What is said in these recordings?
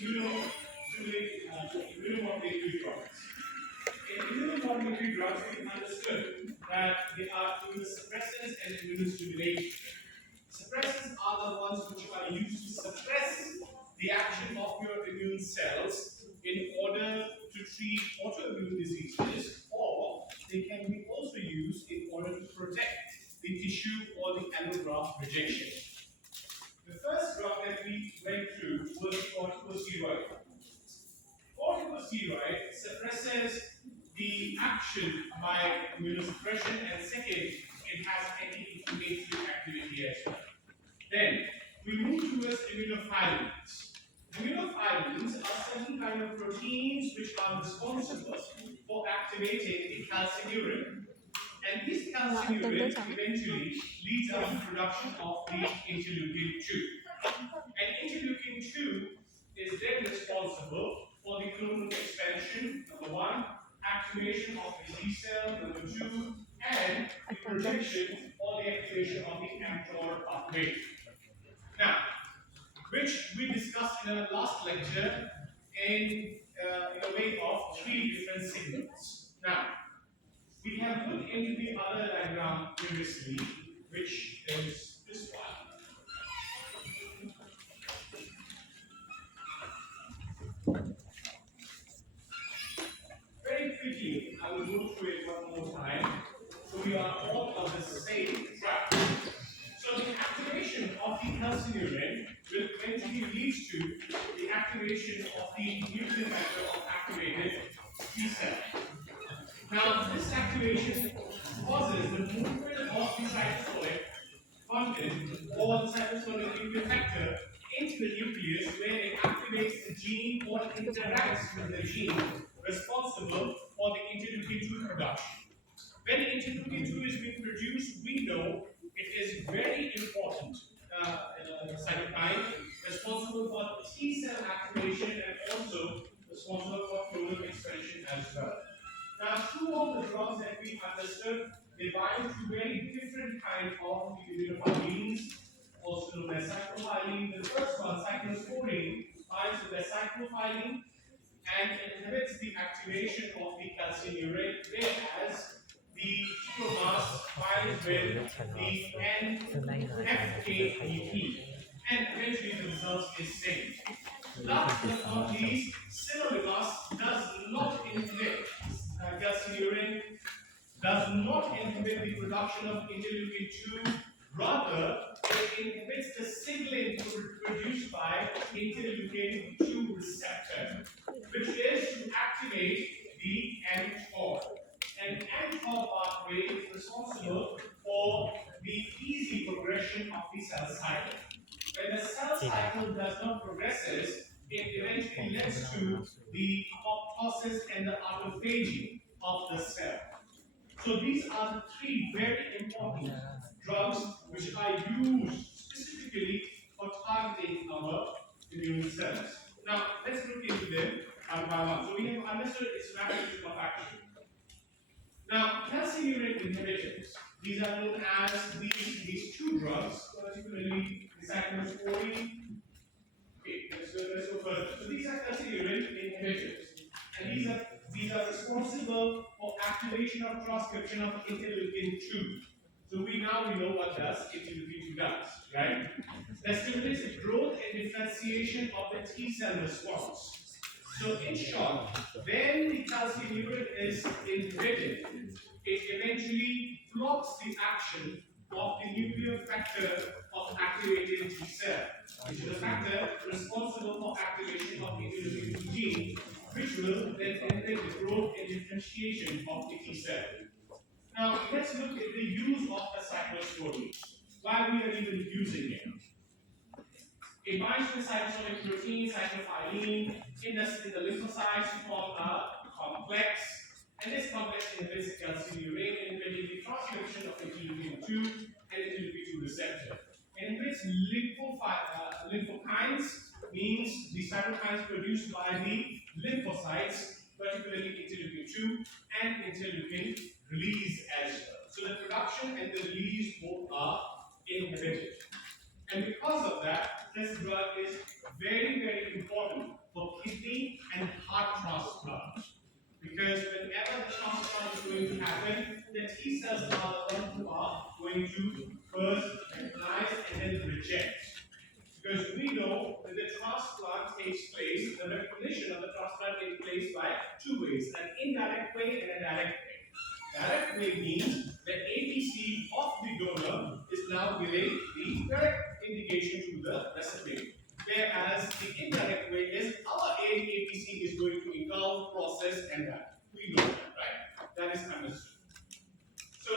immunomodulatory drugs. In immunomodulatory drugs, we understood that they are immunosuppressants and immunostimulators. Suppressants are the ones which are used to suppress the action of your immune cells in order to treat autoimmune diseases, or they can be also used in order to protect the tissue or the allograft rejection. The first drug that we went through was corticosteroid. Corticosteroid suppresses the action by immunosuppression, and second, it has anti-inflammatory activity as well. Then we move towards immunophilins. Immunophilins are certain kind of proteins which are responsible for activating the calcineurin. And this calcineurin eventually leads us to production of the interleukin 2. And interleukin 2 is then responsible for the clonal expansion, number 1, activation of the T cell, number 2, and the projection or the activation of the mTOR pathway. Now, which we discussed in our last lecture in a way of 3 different signals. Now, we have looked into the other diagram previously, which is this one. Very quickly, I will go through it one more time. So we are all on the same track. So the activation of the calcineurin will eventually lead to the activation of the nuclear factor of activated T cell. Now, this activation causes the movement of the cytosolic content or the cytosolic nuclear factor into the nucleus, where it activates the gene or interacts with the gene responsible for the interleukin 2 production. When interleukin 2 is being produced, we know it is very important cytokine responsible for T cell activation and also responsible for clonal expansion as well. Now, 2 of the drugs that we understood, they bind to very different kinds of immunophilins, also known as cyclophilin. The first one, cyclosporine, binds to the cyclophilin and inhibits the activation of the calcineurin, whereas the trophomas binds with the NFKBP, and eventually the result is same. Last but not least, sinovimas does not inhibit calcineurin, does not inhibit the production of interleukin 2, rather it inhibits the signaling produced by interleukin 2 receptor, which is to activate the mTOR. And mTOR pathway is responsible for the easy progression of the cell cycle. When the cell cycle does not progress, it eventually leads to the apoptosis and the autophagy of the cell. So these are the 3 very important drugs which are used specifically for targeting our immune cells. Now, let's look into them one by one. So we have understood its mechanism of action. Now, calcineurin inhibitors, these are known as these 2 drugs, particularly the cyclosporine. Okay, let's go further. So these are calcineurin inhibitors, and these are responsible for activation of transcription of interleukin 2. So we know what does interleukin 2 does, right? That stimulates the growth and differentiation of the T cell response. So in short, when the calcineurin is inhibited, it eventually blocks the action of the nuclear factor of activated T cell, which is a factor responsible for activation of the interleukin 2 gene, which will then inhibit the growth and differentiation of the T cell. Now, let's look at the use of the cyclosporine. Why we are even using it. It binds to the cytosolic protein, cyclophilin, in the lymphocytes to form a complex, and this complex inhibits the calcineurin, inhibiting the transcription of interleukin 2 and interleukin 2 receptor. It inhibits lymphokines, means the cytokines produced by the lymphocytes, particularly interleukin 2 and interleukin release as well. So the production and the release both are inhibited. And because of that, this drug is very, very important for for kidney and heart transplant. Because whenever the transplant is going to happen, the T cells are the ones who are going to first recognize and then reject. Because we know that the transplant takes place, the recognition of the transplant takes place by two ways, an indirect way and a direct way. Direct way means the APC of the donor is now giving the correct indication to the recipient. Whereas the indirect way is our APC is going to engulf, process, and that. We know that, right? That is understood. So,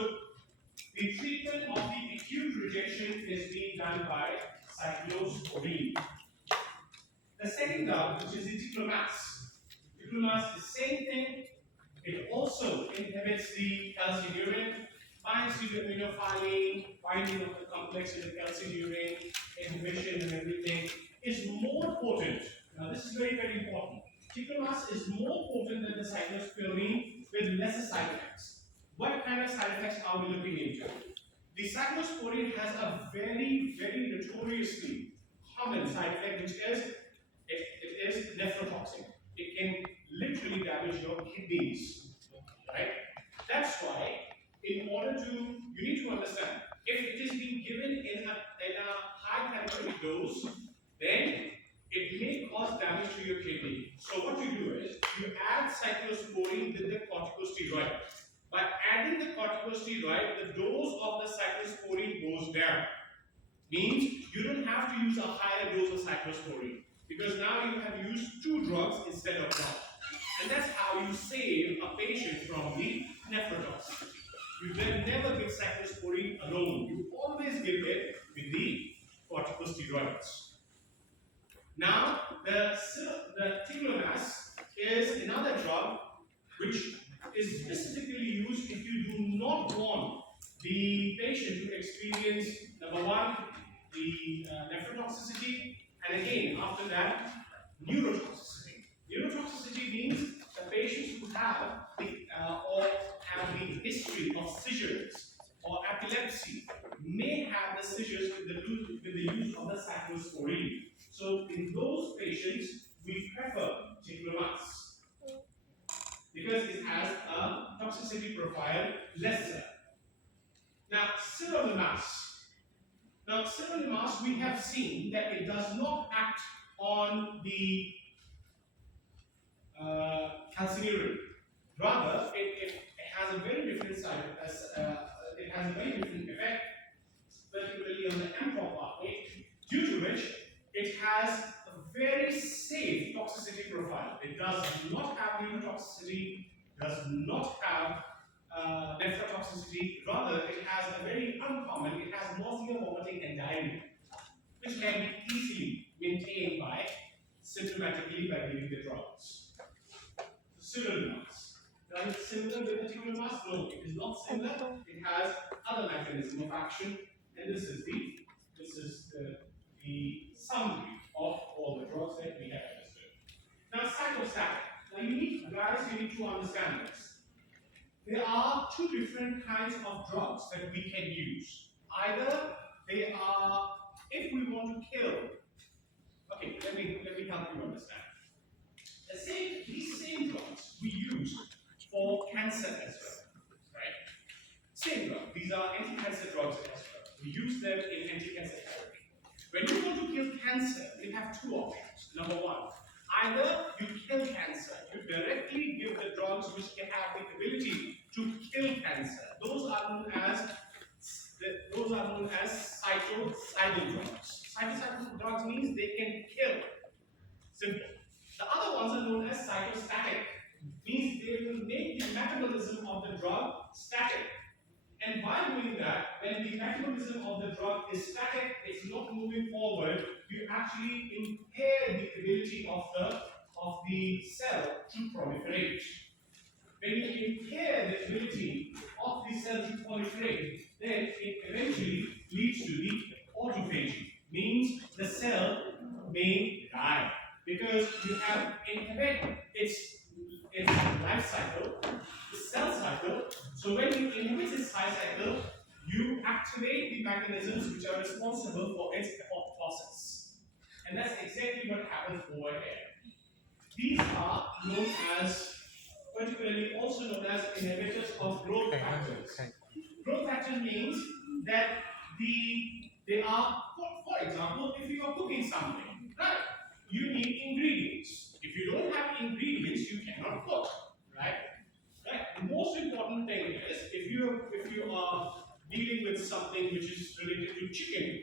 the treatment of the acute rejection is being done by cyclosporine. The second drug, which is the diclofenac. Diclofenac is the same thing. It also inhibits the calcineurin, binds to the aminophylline, binding of the complex to the calcineurin, inhibition and everything is more potent. Now this is very, very important. Diclofenac is more potent than the cyclosporine with lesser side effects. What kind of side effects are we looking into? The cyclosporine has a very, very notoriously common side effect, which is it is nephrotoxic. It can literally damage your kidneys, right? That's why, in order to, you need to understand, if it is being given in a high therapeutic dose, then it may cause damage to your kidney. So what you do is, you add cyclosporine with the corticosteroid. By adding the corticosteroid, the dose of the cyclosporine goes down. Means you don't have to use a higher dose of cyclosporine, because now you have used two drugs instead of one. And that's how you save a patient from the nephrotoxicity. You then never give cyclosporine alone. You always give it with the corticosteroids. Now, the diclofenac is another drug which is specifically used if you do not want the patient to experience, number one, the nephrotoxicity, and again, after that, neurotoxicity. Neurotoxicity means the patients who have or have the history of seizures or epilepsy may have the seizures with the use of the cyclosporine. So in those patients, we prefer diclofenac because it has a toxicity profile lesser. Now, sirolimus. Now, sirolimus, we have seen that it does not act on the calcineurin. Rather, it has a very different side. It has a very different effect, particularly on the mTOR pathway, due to which it has a very safe toxicity profile. It does not have neurotoxicity, does not have nephrotoxicity. Rather, it has a very uncommon. It has nausea, vomiting, and diarrhea, which can be easily maintained by symptomatically by giving the drugs. Sirolimus. Now, it's similar with the diclofenac? No, it is not similar. It has other mechanism of action, and this is the summary of all the drugs that we have understood. Now, cytostatic. Now, you need to understand this. There are two different kinds of drugs that we can use. Either they are, if we want to kill. Okay, let me help you understand. These same drugs we use for cancer as well, right? Same drug. These are anti-cancer drugs as well. We use them in anti-cancer therapy. When you want to kill cancer, you have two options. Number one, either you kill cancer, you directly give the drugs which have the ability to kill cancer. Those are known as cytocidal drugs. Cytocidal drugs means they can kill. Simple. The other ones are known as cytostatic, means they will make the metabolism of the drug static. And by doing that, when the metabolism of the drug is static, it's not moving forward, you actually impair the ability of the cell to proliferate. When you impair the ability of the cell to proliferate, then it eventually leads to the autophagy, means the cell may die. Because you have inhibit its life cycle, the cell cycle. So when you inhibit its life cycle, you activate the mechanisms which are responsible for its apoptosis. And that's exactly what happens over here. These are known as, particularly also known as inhibitors of growth factors. Growth factor means that they are, for example, if you are cooking something, right? You need ingredients. If you don't have ingredients, you cannot cook, right? Right. The most important thing is if you are dealing with something which is related to chicken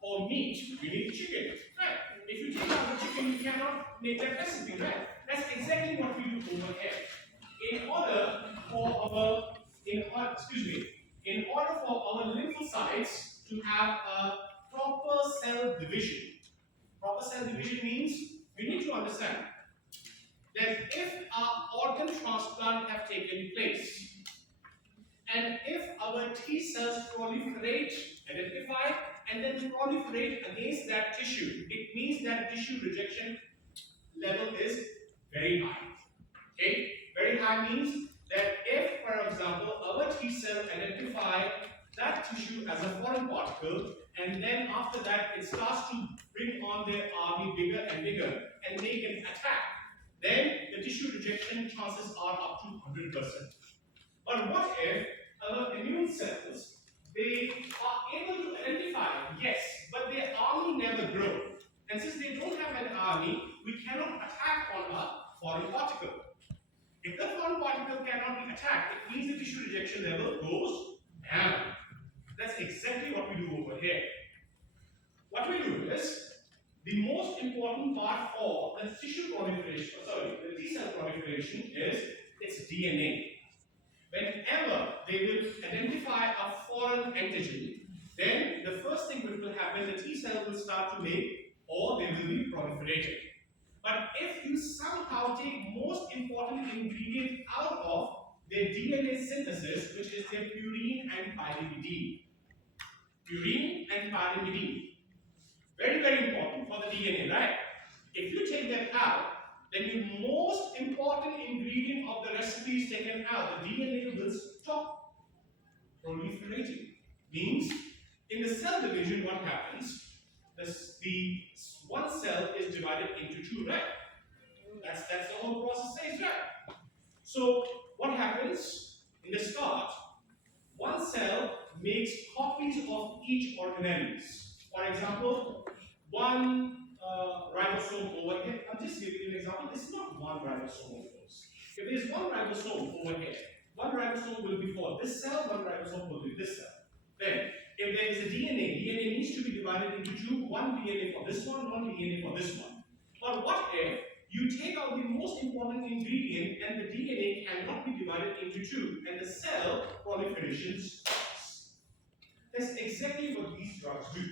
or meat, you need chicken, right? If you take out the chicken, you cannot make that recipe, right? That's exactly what we do over here. In order for our in order for our lymphocytes to have a proper cell division. Proper cell division means you need to understand that if our organ transplant have taken place, and if our T cells proliferate, identify, and then proliferate against that tissue, it means that tissue rejection level is very high. Okay? Very high means that if, for example, our T cell identify that tissue as a foreign particle, and then after that it starts to bring on their army bigger and bigger and make an attack, then the tissue rejection chances are up to 100%. But what if our immune cells, they are able to identify, yes, but their army never grow. And since they don't have an army, we cannot attack on a foreign particle. If the foreign particle cannot be attacked, it means the tissue rejection level goes down. That's exactly what we do over here. What we do is, the most important part for the tissue proliferation, the T cell proliferation is its DNA. Whenever they will identify a foreign antigen, then the first thing which will happen, the T cell will start to make, or they will be proliferated. But if you somehow take most important ingredient out of their DNA synthesis, which is their purine and pyrimidine. Purine and pyrimidine. Very, very important for the DNA, right? If you take that out, then the most important ingredient of the recipe is taken out. The DNA will stop proliferating. Means, in the cell division, what happens? The one cell is divided into two, right? That's the whole process says, right? So, what happens? In the start, one cell makes copies of each organelles. For example, one ribosome over here. I'm just giving you an example. This is not one ribosome, of course. If there's one ribosome over here, one ribosome will be for this cell, one ribosome will be this cell. Then, if there is a DNA needs to be divided into two, one DNA for this one DNA for this one. But what if you take out the most important ingredient and the DNA cannot be divided into two, and the cell proliferation stops? That's exactly what these drugs do.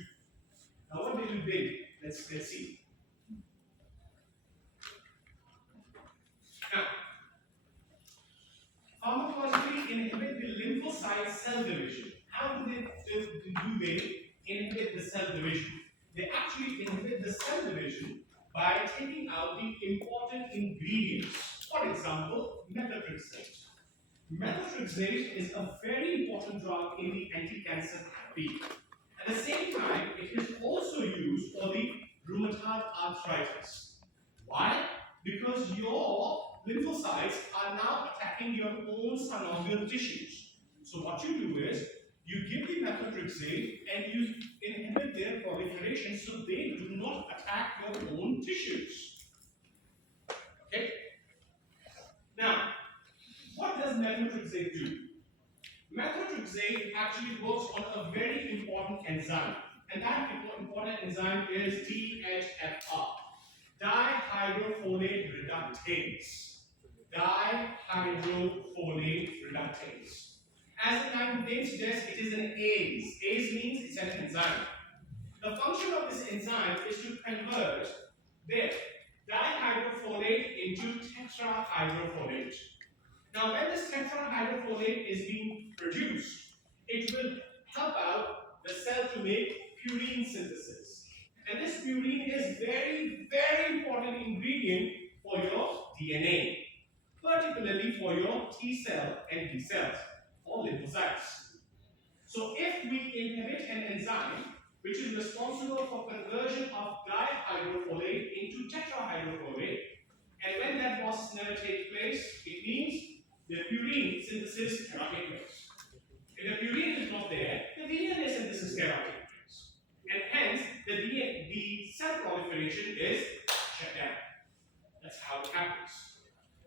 Now, what they will do? Let's see. Now, pharmacologically inhibit the lymphocyte cell division. How do they inhibit the cell division? They actually inhibit the cell division by taking out the important ingredients. For example, methotrexate. Methotrexate is a very important drug in the anti-cancer therapy. At the same time, it is also used for the rheumatoid arthritis. Why? Because your lymphocytes are now attacking your own synovial tissues. So what you do is, you give the methotrexate and you inhibit their proliferation so they do not attack your own tissues. Okay? Now, what does methotrexate do? Methotrexate actually works on a very important enzyme, and that important enzyme is THFR, dihydrofolate reductase. Dihydrofolate reductase. As the name suggests, it is an ACE. ACE means it's an enzyme. The function of this enzyme is to convert their dihydrofolate into tetrahydrofolate. Now, when this tetrahydrofolate is being produced, it will help out the cell to make purine synthesis. And this purine is very, very important ingredient for your DNA, particularly for your T cell and B cells or lymphocytes. So, if we inhibit an enzyme which is responsible for conversion of dihydrofolate into tetrahydrofolate, and when never take place, it means the purine synthesis cannot take place. If the purine is not there, the DNA synthesis cannot take place. And hence, the cell proliferation is shut down. That's how it happens.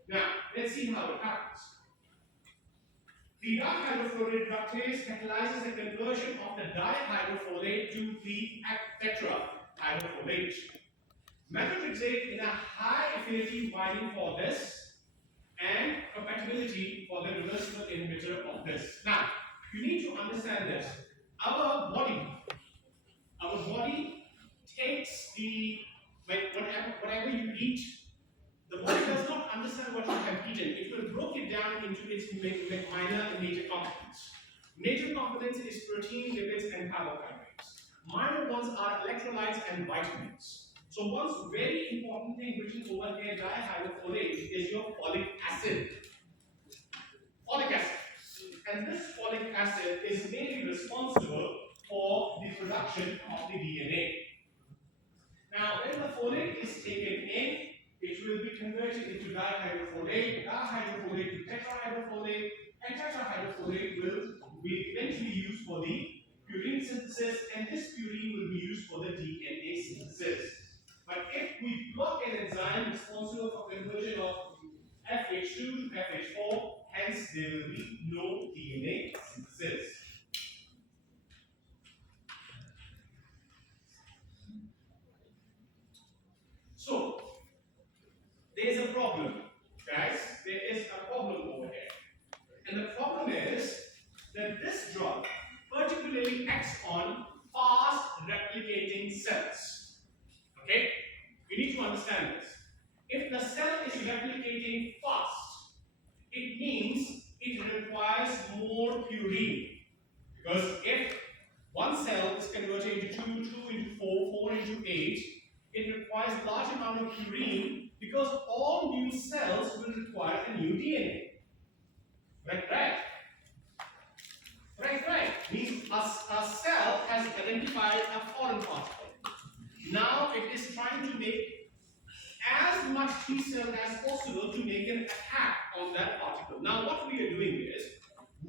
Now, let's see how it happens. The dihydrofolate reductase catalyzes the conversion of the dihydrofolate to the tetrahydrofolate. Methotrexate in a high affinity binding for this and compatibility for the reversible inhibitor of this. Now, you need to understand this. Our body takes whatever you eat. The body does not understand what you have eaten. It will break it down into its minor and major components. Major components is protein, lipids, and carbohydrates. Minor ones are electrolytes and vitamins. So one very important thing written over here, dihydrofolate, is your folic acid. Folic acid. And this folic acid is mainly responsible for the production of the DNA. Now, when the folate is taken in, it will be converted into dihydrofolate to tetrahydrofolate, and tetrahydrofolate will be eventually used for the purine synthesis, and this purine will be used for the DNA synthesis. But if we block an enzyme responsible for conversion of FH2 to FH4, hence there will be no DNA synthesis. So, there is a problem, guys. There is a problem over here. And the problem is that this drug particularly acts on fast replicating cells. Okay? You need to understand this. If the cell is replicating fast, it means it requires more purine. Because if one cell is converted into 2, 2 into 4, 4 into 8, it requires large amount of purine because all new cells will require a new DNA. Right? Means a cell has identified a foreign particle. Now it is trying to make as much T cell as possible to make an attack on that particle. Now what we are doing is,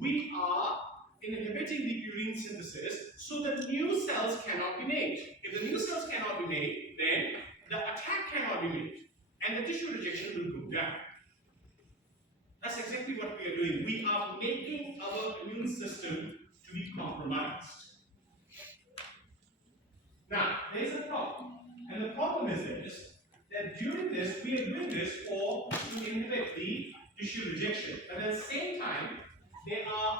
we are inhibiting the purine synthesis so that new cells cannot be made. If the new cells cannot be made, then the attack cannot be made, and the tissue rejection will go down. That's exactly what we are doing. We are making our immune system to be compromised. Now, there is a problem, and the problem is this, that during this, we are doing this to inhibit the tissue rejection. But at the same time, there are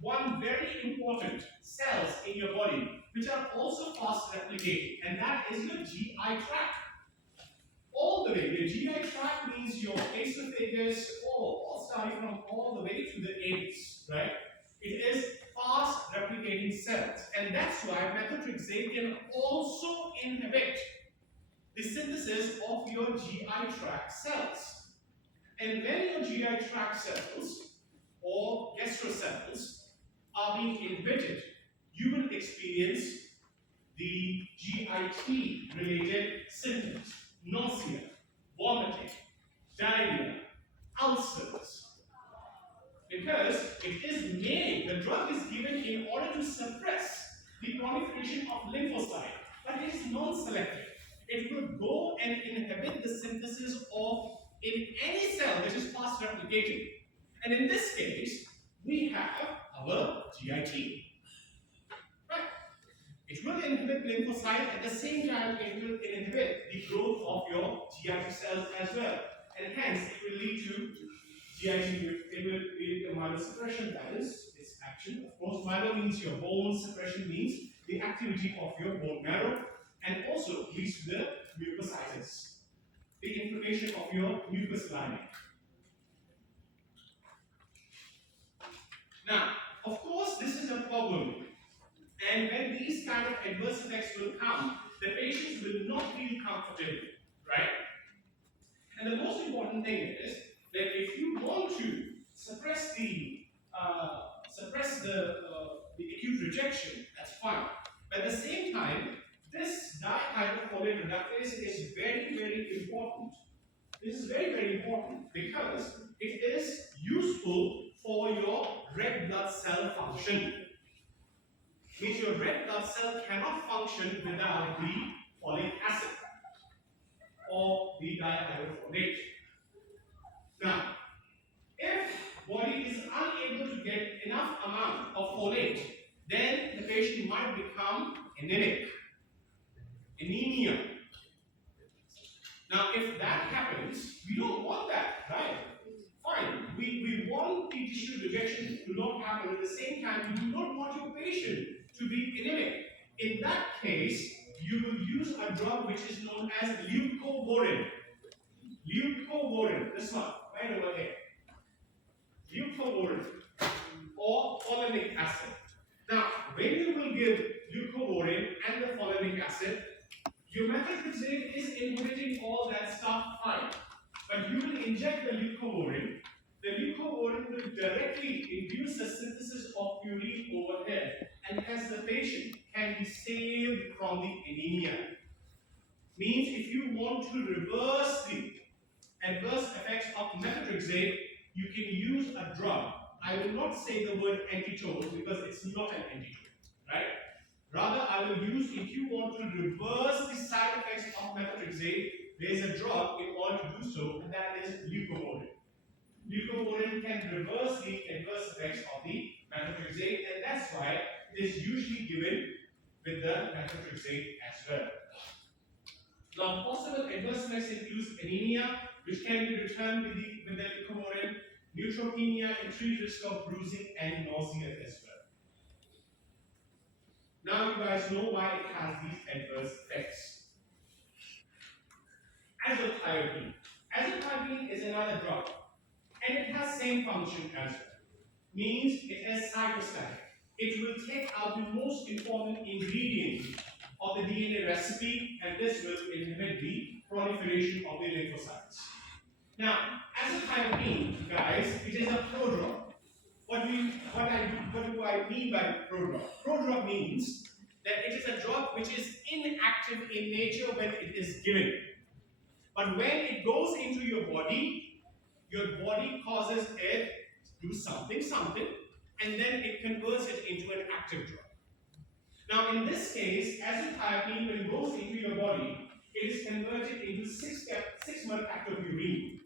one very important cells in your body which are also fast replicating, and that is your GI tract. All the way, your GI tract means your esophagus, all starting from all the way to the anus, right? It is fast replicating cells, and that's why methotrexate can also inhibit the synthesis of your GI tract cells. And when your GI tract cells or gastro cells are being inhibited, you will experience the GIT related symptoms: nausea, vomiting, diarrhea, ulcers. Because it is made, the drug is given in order to suppress the proliferation of lymphocytes, but it is non-selective. It will go and inhibit the synthesis of in any cell which is fast replicating. And in this case, we have our GIT. Right? It will inhibit lymphocyte, at the same time it will inhibit the growth of your GIT cells as well. And hence it will lead to GIT, it will lead to myelosuppression, that is its action. Of course, myelo means your bone, suppression means the activity of your bone marrow, and also leads to the mucositis, the inflammation of your mucous lining. Now, of course, this is a problem, and when these kind of adverse effects will come, the patients will not feel comfortable, right? And the most important thing is that if you want to suppress the acute rejection, that's fine. But at the same time, this dihydrofolate reductase is very, very important This is very, very important because it is useful for your red blood cell function. Means your red blood cell cannot function without the folic acid or the dihydrofolate. Now, if body is unable to get enough amount of folate, then the patient might become anemic, anemia. Now, if that happens, we don't want that, right? Fine, we want the tissue rejection to not happen. At the same time, we do not want your patient to be anemic. In that case, you will use a drug which is known as leucovorin. Leucovorin, this one, right over here. Leucovorin or folinic acid. Now, when you will give leucovorin and the folinic acid, your methotrexate is inhibiting all that stuff fine. But you will inject the leucovorin. The leucovorin will directly induce the synthesis of purine over here, and hence the patient can be saved from the anemia. Means if you want to reverse the adverse effects of methotrexate, you can use a drug. I will not say the word antitose because it's not an antitose, right? Rather, I will use, if you want to reverse the side effects of methotrexate, there is a drug in order to do so, and that is leucovorin. Leucovorin can reverse the adverse effects of the methotrexate, and that's why it is usually given with the methotrexate as well. Now, possible adverse effects include anemia, which can be returned with the leucovorin, neutropenia, increased risk of bruising, and nausea as well. Now you guys know why it has these adverse effects. Azathioprine. Azathioprine is another drug, and it has same function as well. Means it is cytostatic. It will take out the most important ingredient of the DNA recipe, and this will inhibit the proliferation of the lymphocytes. Now, azathioprine, guys, it is a prodrug. What do I mean by prodrug? Prodrug means that it is a drug which is inactive in nature when it is given. But when it goes into your body causes it to do something, and then it converts it into an active drug. Now, in this case, azathioprine, when it goes into your body, it is converted into 6-mercaptopurine.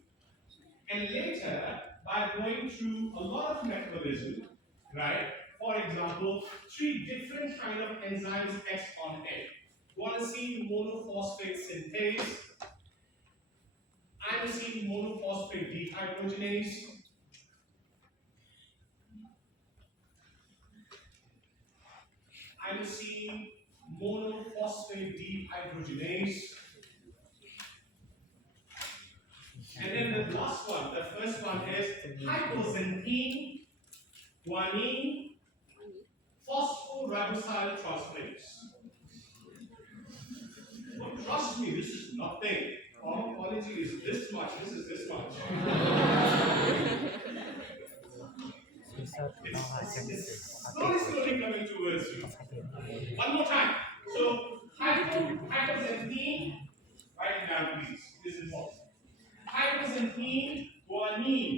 And later, by going through a lot of metabolism, right? For example, 3 different kind of enzymes X on it. Guanosine monophosphate synthase, inosine monophosphate dehydrogenase, inosine monophosphate dehydrogenase. And then the last one, the first one is hypoxanthine guanine phosphoribosyl transferase. Well, trust me, this is nothing. Pharmacology is this much, this is this much. It's slowly coming towards you. One more time. So, hypoxanthine, write it down please, this is important. Hypoxanthine guanine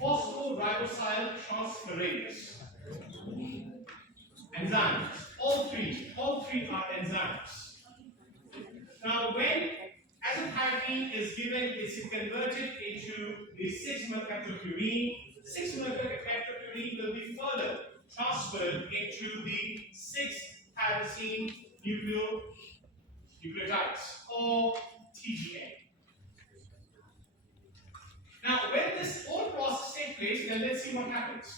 phosphoribosyl transferase. Enzymes. All three are enzymes. Now, when azathioprine is given, it's converted into the 6-mercaptopurine. 6-mercaptopurine will be further transferred into the 6-tyrosine nucleotides, or TGA. Now, when this whole process takes place, then let's see what happens.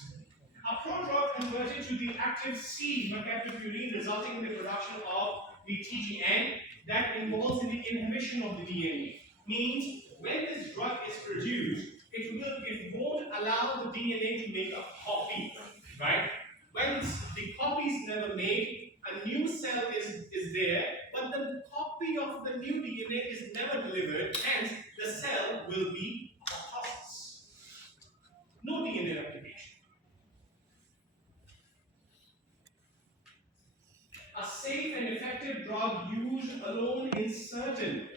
A prodrug converted to the active C-mercaptopurine, resulting in the production of the TGN that involves in the inhibition of the DNA. Means when this drug is produced, it won't allow the DNA to make a copy, right? When the copy is never made, a new cell is there, but the copy of the new DNA is never delivered, hence the cell will be apoptosis. No DNA replication. A safe and effective drug used alone in certain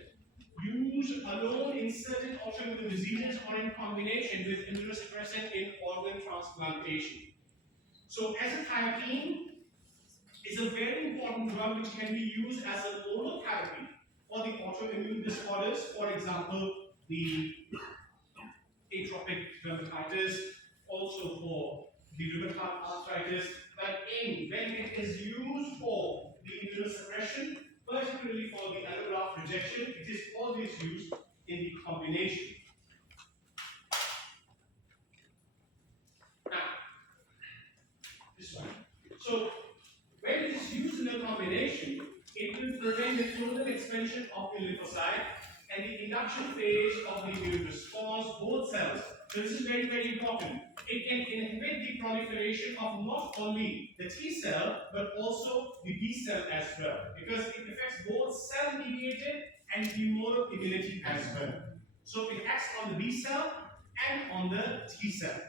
used alone in certain autoimmune diseases or in combination with immunosuppressant in organ transplantation. So azathioprine is a very important drug which can be used as a monotherapy for the autoimmune disorders, for example, the atopic dermatitis, also for the rheumatoid arthritis, but when it is used for the immunosuppression, particularly for the allograft rejection, it is always used in the combination. Now, this one. So, when it is used in a combination, it will prevent the total expansion of the lymphocyte and the induction phase of the immune response, both cells. So this is very, very important. It can inhibit the proliferation of not only the T cell, but also the B cell as well, because it affects both cell-mediated and immunoimmunity as well. So it acts on the B cell and on the T cell.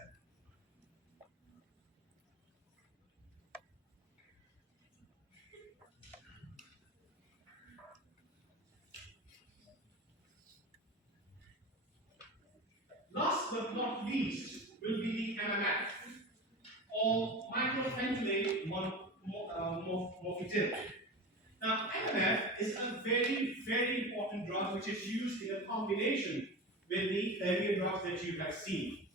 Last but not least will be the MMF, or mycophenolate mofetil. Now, MMF is a very, very important drug which is used in a combination with the earlier drugs that you have seen.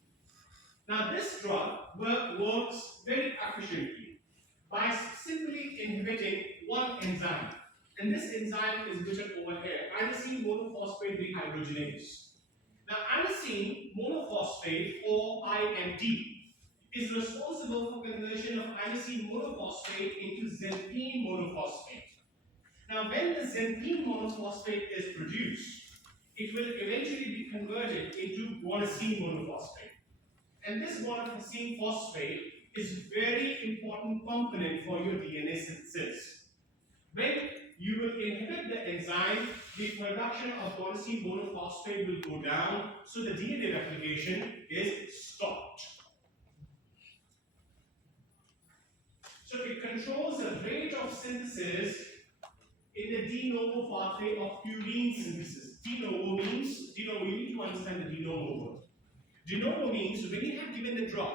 Now, this drug works very efficiently by simply inhibiting one enzyme. And this enzyme is written over here, inosine monophosphate dehydrogenase. Now, inosine monophosphate, or IMD, is responsible for conversion of inosine monophosphate into xanthine monophosphate. Now, when the xanthine monophosphate is produced, it will eventually be converted into guanosine monophosphate. And this guanosine phosphate is very important component for your DNA synthesis. When you will inhibit the enzyme, the production of guanosine monophosphate will go down, so the DNA replication is stopped. So it controls the rate of synthesis in the de novo pathway of purine synthesis. De novo means, you need to understand the de novo word. De novo means when you have given the drug,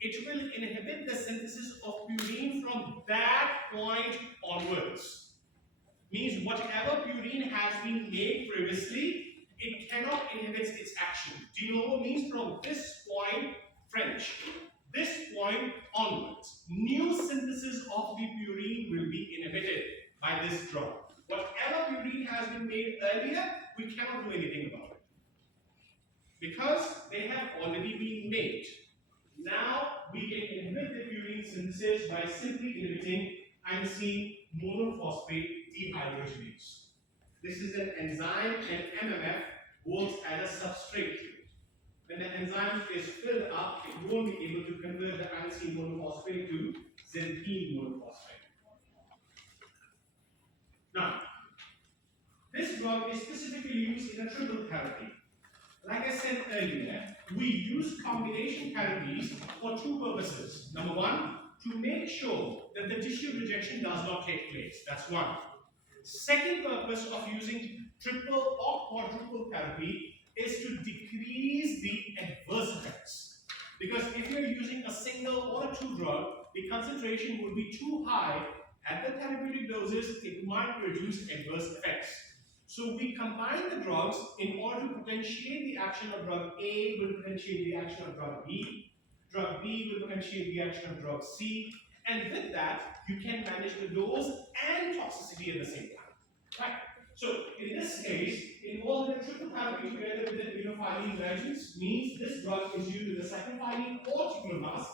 it will inhibit the synthesis of purine from that point onwards. Means whatever purine has been made previously, it cannot inhibit its action. De novo means from this point, French, this point onwards, new synthesis of the purine will be inhibited by this drug. Whatever purine has been made earlier, we cannot do anything about it, because they have already been made. Now we can inhibit the purine synthesis by simply inhibiting inosine monophosphate dehydrogenase. This is an enzyme, and MMF works as a substrate. When the enzyme is filled up, it won't be able to convert the inosine monophosphate to xanthine monophosphate. Now, this drug is specifically used in a triple therapy. Like I said earlier, we use combination therapies for two purposes. Number one, to make sure that the tissue rejection does not take place. That's one. Second purpose of using triple or quadruple therapy is to decrease the adverse effects. Because if you're using a single or a two drug, the concentration would be too high at the therapeutic doses, it might produce adverse effects. So we combine the drugs in order to potentiate the action of drug A will potentiate the action of drug B. Drug B will potentiate the action of drug C. And with that, you can manage the dose and toxicity at the same time. Right? So in this case, involved in a triple therapy together with the immunophilin regimens means this drug is used with the cyclophilin or tacrolimus,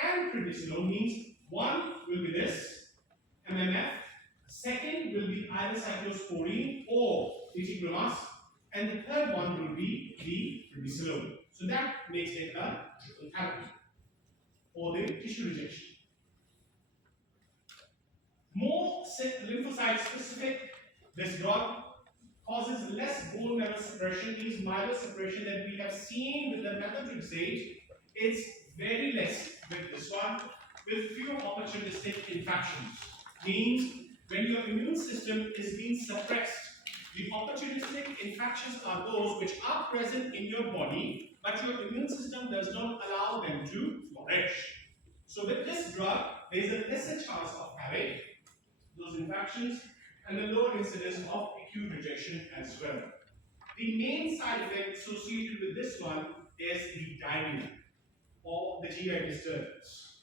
and prednisolone means one will be this, MMF, second will be either cyclosporine or tacrolimus, and the third one will be the prednisolone. So that makes it a triple therapy for the tissue rejection. More lymphocyte specific, this drug causes less bone marrow suppression, means myelosuppression that we have seen with the methotrexate. It's very less with this one, with fewer opportunistic infections. Means when your immune system is being suppressed, the opportunistic infections are those which are present in your body, but your immune system does not allow them to flourish. So with this drug, there is a lesser chance of having those infections and the lower incidence of acute rejection as well. The main side effect associated with this one is the diarrhea or the GI disturbance.